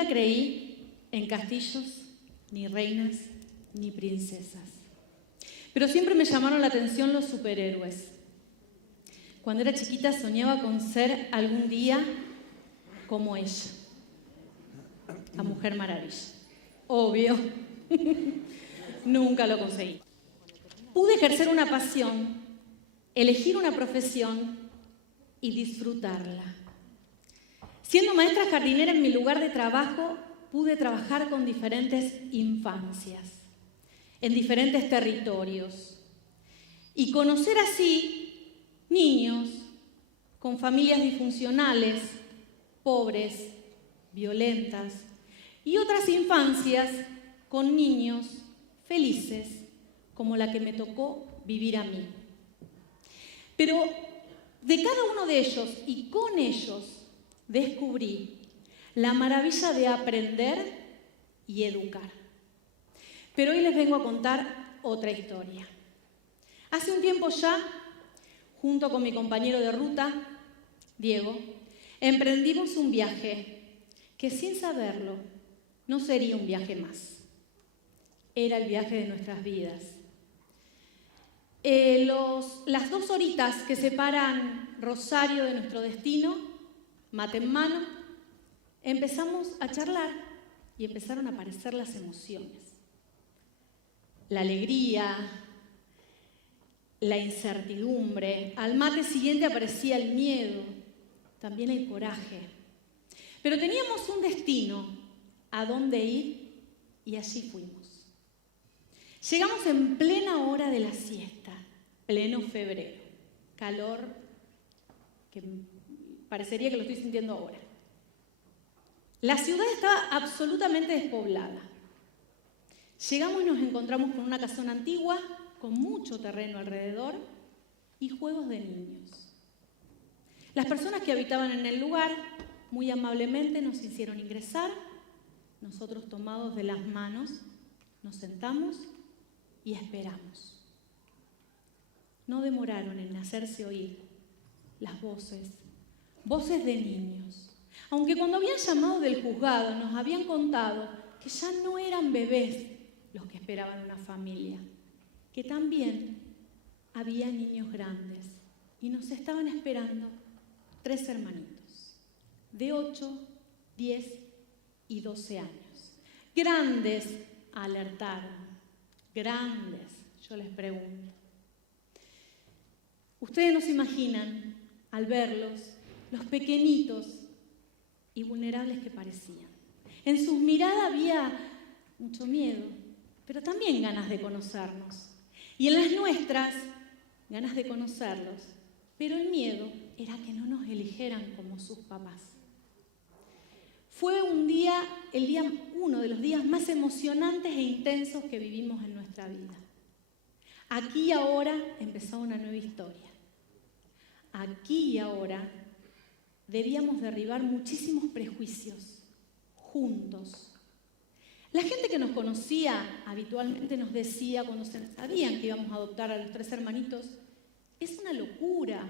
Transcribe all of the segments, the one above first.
Nunca creí en castillos, ni reinas, ni princesas. Pero siempre me llamaron la atención los superhéroes. Cuando era chiquita soñaba con ser algún día como ella, la Mujer Maravilla. Obvio, nunca lo conseguí. Pude ejercer una pasión, elegir una profesión y disfrutarla. Siendo maestra jardinera en mi lugar de trabajo, pude trabajar con diferentes infancias, en diferentes territorios, y conocer así niños con familias disfuncionales, pobres, violentas, y otras infancias con niños felices, como la que me tocó vivir a mí. Pero de cada uno de ellos y con ellos descubrí la maravilla de aprender y educar. Pero hoy les vengo a contar otra historia. Hace un tiempo ya, junto con mi compañero de ruta, Diego, emprendimos un viaje que sin saberlo no sería un viaje más. Era el viaje de nuestras vidas. Las 2 horitas que separan Rosario de nuestro destino, mate en mano, empezamos a charlar y empezaron a aparecer las emociones. La alegría, la incertidumbre. Al mate siguiente aparecía el miedo, también el coraje. Pero teníamos un destino, a dónde ir, y allí fuimos. Llegamos en plena hora de la siesta, pleno febrero, calor que parecería que lo estoy sintiendo ahora. La ciudad estaba absolutamente despoblada. Llegamos y nos encontramos con una casona antigua, con mucho terreno alrededor y juegos de niños. Las personas que habitaban en el lugar muy amablemente nos hicieron ingresar. Nosotros, tomados de las manos, nos sentamos y esperamos. No demoraron en hacerse oír las voces de niños. Aunque cuando habían llamado del juzgado nos habían contado que ya no eran bebés los que esperaban una familia, que también había niños grandes y nos estaban esperando 3 hermanitos de 8, 10 y 12 años. Grandes, alertaron. Grandes, yo les pregunto. Ustedes no se imaginan, al verlos, los pequeñitos y vulnerables que parecían. En sus miradas había mucho miedo, pero también ganas de conocernos. Y en las nuestras, ganas de conocerlos, pero el miedo era que no nos eligieran como sus papás. Fue uno de los días más emocionantes e intensos que vivimos en nuestra vida. Aquí y ahora empezaba una nueva historia. Aquí y ahora debíamos derribar muchísimos prejuicios, juntos. La gente que nos conocía habitualmente nos decía, cuando sabían que íbamos a adoptar a los 3 hermanitos, es una locura.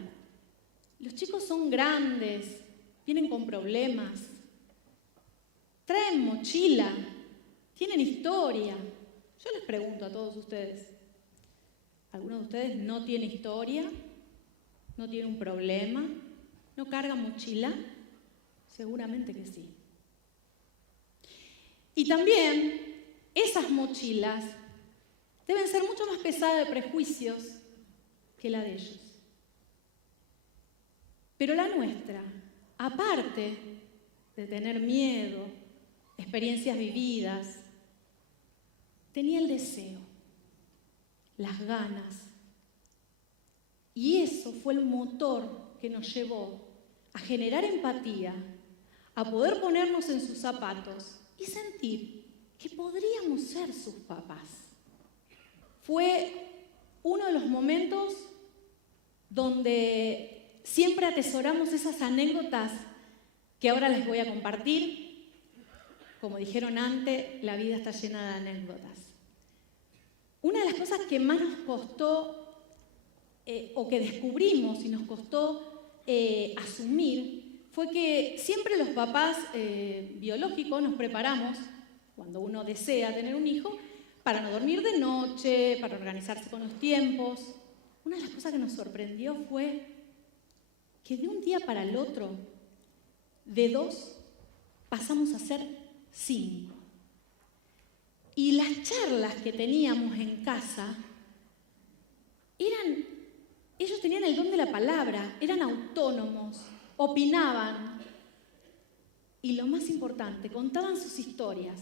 Los chicos son grandes, vienen con problemas, traen mochila, tienen historia. Yo les pregunto a todos ustedes, ¿alguno de ustedes no tiene historia? ¿No tiene un problema? ¿No carga mochila? Seguramente que sí. Y también esas mochilas deben ser mucho más pesadas de prejuicios que la de ellos. Pero la nuestra, aparte de tener miedo, experiencias vividas, tenía el deseo, las ganas. Y eso fue el motor que nos llevó a generar empatía, a poder ponernos en sus zapatos y sentir que podríamos ser sus papás. Fue uno de los momentos donde siempre atesoramos esas anécdotas que ahora les voy a compartir. Como dijeron antes, la vida está llena de anécdotas. Una de las cosas que más nos costó, o que descubrimos y nos costó asumir, fue que siempre los papás biológicos nos preparamos, cuando uno desea tener un hijo, para no dormir de noche, para organizarse con los tiempos. Una de las cosas que nos sorprendió fue que de un día para el otro, de 2, pasamos a ser 5. Y las charlas que teníamos en casa ellos tenían el don de la palabra, eran autónomos, opinaban y lo más importante, contaban sus historias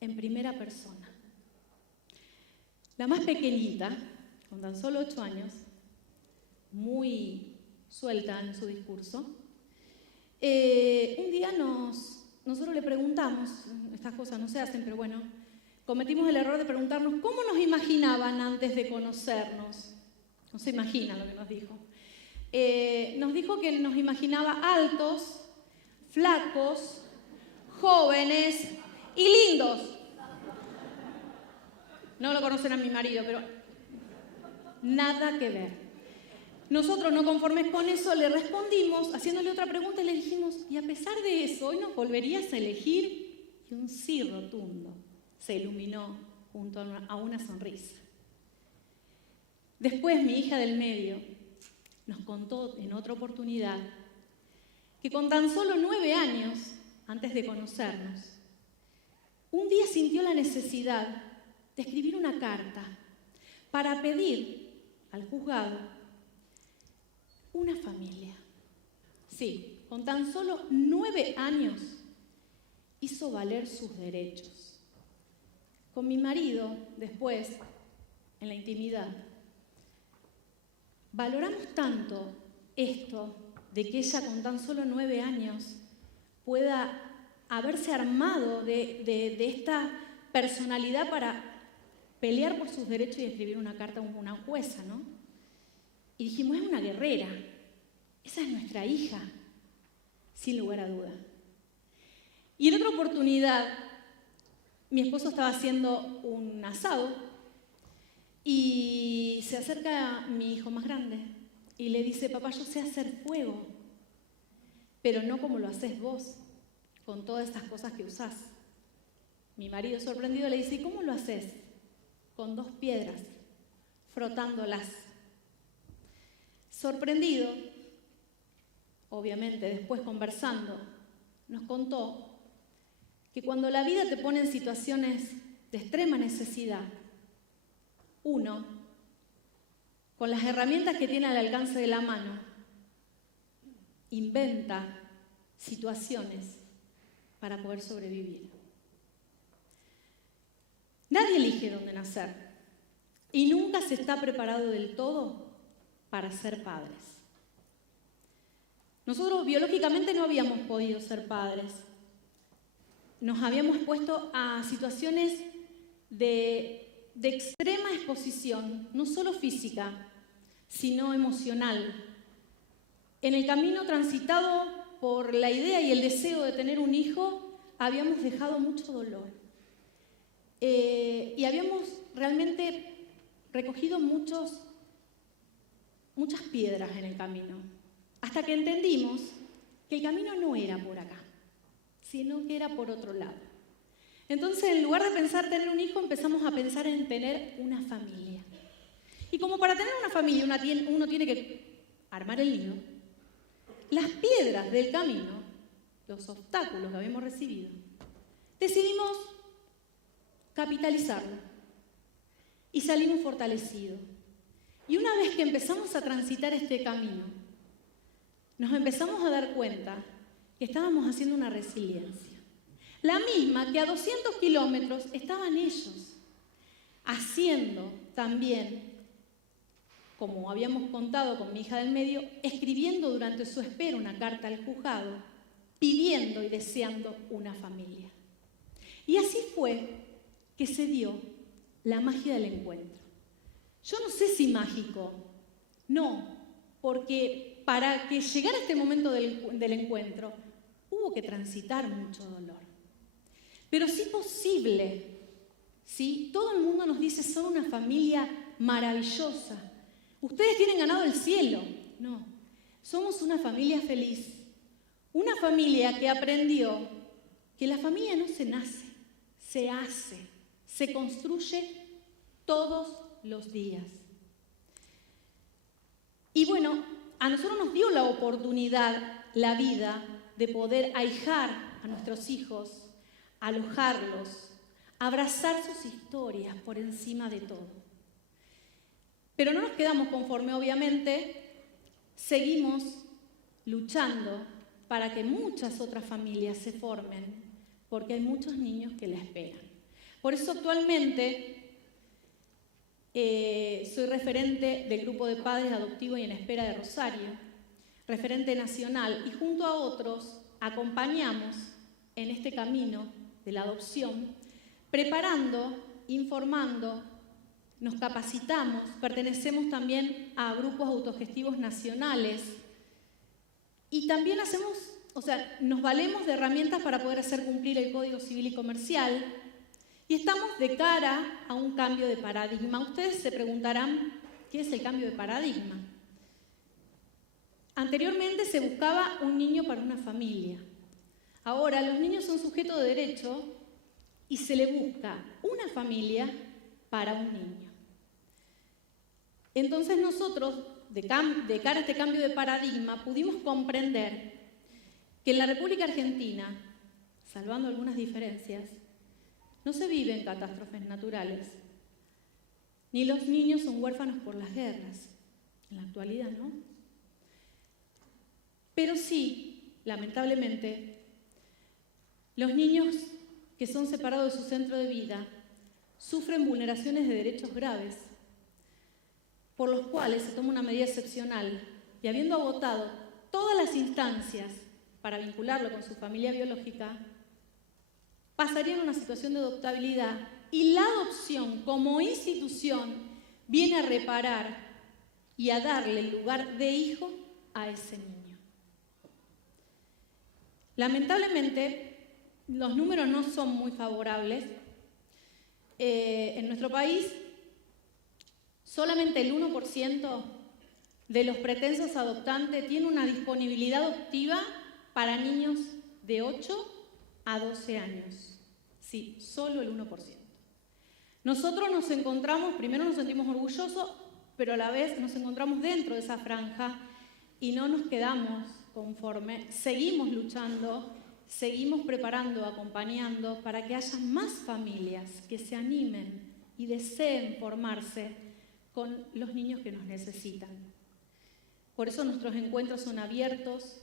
en primera persona. La más pequeñita, con tan solo 8 años, muy suelta en su discurso, un día nosotros le preguntamos, estas cosas no se hacen, pero bueno, cometimos el error de preguntarnos cómo nos imaginaban antes de conocernos. No se imagina lo que nos dijo. Nos dijo que nos imaginaba altos, flacos, jóvenes y lindos. No lo conocen a mi marido, pero nada que ver. Nosotros, no conformes con eso, le respondimos haciéndole otra pregunta y le dijimos, y a pesar de eso, ¿hoy nos volverías a elegir? Y un sí rotundo se iluminó junto a una sonrisa. Después mi hija del medio nos contó en otra oportunidad que con tan solo 9 años, antes de conocernos, un día sintió la necesidad de escribir una carta para pedir al juzgado una familia. Sí, con tan solo 9 años hizo valer sus derechos. Con mi marido, después, en la intimidad, valoramos tanto esto de que ella con tan solo 9 años pueda haberse armado de esta personalidad para pelear por sus derechos y escribir una carta a una jueza, ¿no? Y dijimos, es una guerrera, esa es nuestra hija, sin lugar a duda. Y en otra oportunidad, mi esposo estaba haciendo un asado y se acerca mi hijo más grande y le dice, papá, yo sé hacer fuego, pero no como lo haces vos, con todas estas cosas que usás. Mi marido sorprendido le dice, ¿y cómo lo haces? Con 2 piedras, frotándolas. Sorprendido, obviamente después conversando, nos contó que cuando la vida te pone en situaciones de extrema necesidad, uno, con las herramientas que tiene al alcance de la mano, inventa situaciones para poder sobrevivir. Nadie elige dónde nacer y nunca se está preparado del todo para ser padres. Nosotros biológicamente no habíamos podido ser padres. Nos habíamos puesto a situaciones de extrema exposición, no solo física, sino emocional. En el camino transitado por la idea y el deseo de tener un hijo, habíamos dejado mucho dolor. Y habíamos realmente recogido muchas piedras en el camino, hasta que entendimos que el camino no era por acá, sino que era por otro lado. Entonces, en lugar de pensar tener un hijo, empezamos a pensar en tener una familia. Y como para tener una familia uno tiene que armar el nido, las piedras del camino, los obstáculos que habíamos recibido, decidimos capitalizarlo y salimos fortalecidos. Y una vez que empezamos a transitar este camino, nos empezamos a dar cuenta que estábamos haciendo una resiliencia. La misma que a 200 kilómetros estaban ellos, haciendo también, como habíamos contado con mi hija del medio, escribiendo durante su espera una carta al juzgado, pidiendo y deseando una familia. Y así fue que se dio la magia del encuentro. Yo no sé si mágico, no, porque para que llegara este momento del encuentro, hubo que transitar mucho dolor. Pero sí posible, ¿sí? Todo el mundo nos dice, son una familia maravillosa. Ustedes tienen ganado el cielo. No, somos una familia feliz, Una familia que aprendió que la familia no se nace, se hace, se construye todos los días. Y bueno, a nosotros nos dio la oportunidad, la vida, de poder ahijar a nuestros hijos, alojarlos, abrazar sus historias por encima de todo. Pero no nos quedamos conformes, obviamente, seguimos luchando para que muchas otras familias se formen, porque hay muchos niños que la esperan. Por eso actualmente soy referente del grupo de padres adoptivos y en espera de Rosario, referente nacional, y junto a otros acompañamos en este camino de la adopción, preparando, informando, nos capacitamos, pertenecemos también a grupos autogestivos nacionales y también nos valemos de herramientas para poder hacer cumplir el Código Civil y Comercial y estamos de cara a un cambio de paradigma. Ustedes se preguntarán, ¿qué es el cambio de paradigma? Anteriormente se buscaba un niño para una familia. Ahora los niños son sujetos de derecho y se le busca una familia para un niño. Entonces nosotros, de cara a este cambio de paradigma, pudimos comprender que en la República Argentina, salvando algunas diferencias, no se viven catástrofes naturales, ni los niños son huérfanos por las guerras, en la actualidad, ¿no? Pero sí, lamentablemente, los niños que son separados de su centro de vida sufren vulneraciones de derechos graves, por los cuales se toma una medida excepcional y habiendo agotado todas las instancias para vincularlo con su familia biológica, pasarían a una situación de adoptabilidad y la adopción como institución viene a reparar y a darle el lugar de hijo a ese niño. Lamentablemente, los números no son muy favorables. En nuestro país, solamente el 1% de los pretensos adoptantes tiene una disponibilidad adoptiva para niños de 8 a 12 años. Sí, solo el 1%. Nosotros nos encontramos, primero nos sentimos orgullosos, pero a la vez nos encontramos dentro de esa franja y no nos quedamos conformes. Seguimos luchando, seguimos preparando, acompañando para que haya más familias que se animen y deseen formarse con los niños que nos necesitan. Por eso nuestros encuentros son abiertos,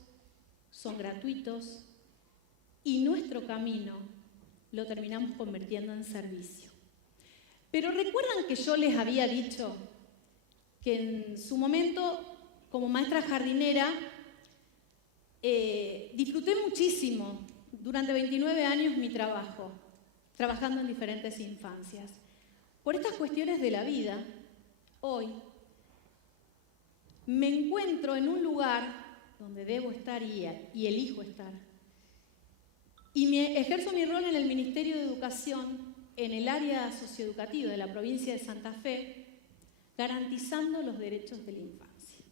son gratuitos y nuestro camino lo terminamos convirtiendo en servicio. Pero ¿recuerdan que yo les había dicho que en su momento, como maestra jardinera, disfruté muchísimo durante 29 años mi trabajo, trabajando en diferentes infancias? Por estas cuestiones de la vida, hoy me encuentro en un lugar donde debo estar y elijo estar. Y ejerzo mi rol en el Ministerio de Educación, en el área socioeducativa de la provincia de Santa Fe, garantizando los derechos de la infancia.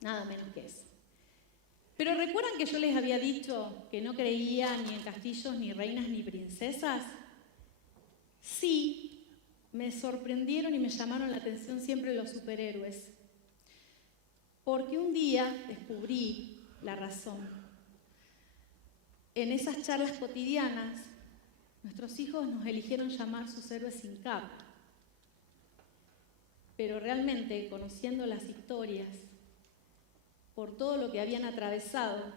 Nada menos que eso. Pero ¿recuerdan que yo les había dicho que no creía ni en castillos, ni reinas, ni princesas? Sí, me sorprendieron y me llamaron la atención siempre los superhéroes. Porque un día descubrí la razón. En esas charlas cotidianas, nuestros hijos nos eligieron llamar sus héroes sin capa. Pero realmente, conociendo las historias, por todo lo que habían atravesado,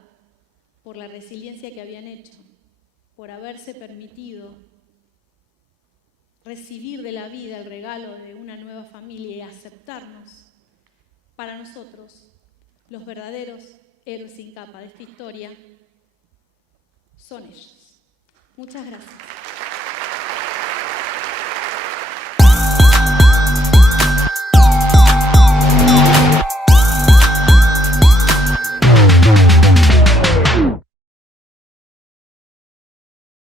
por la resiliencia que habían hecho, por haberse permitido recibir de la vida el regalo de una nueva familia y aceptarnos, para nosotros, los verdaderos héroes sin capa de esta historia son ellos. Muchas gracias.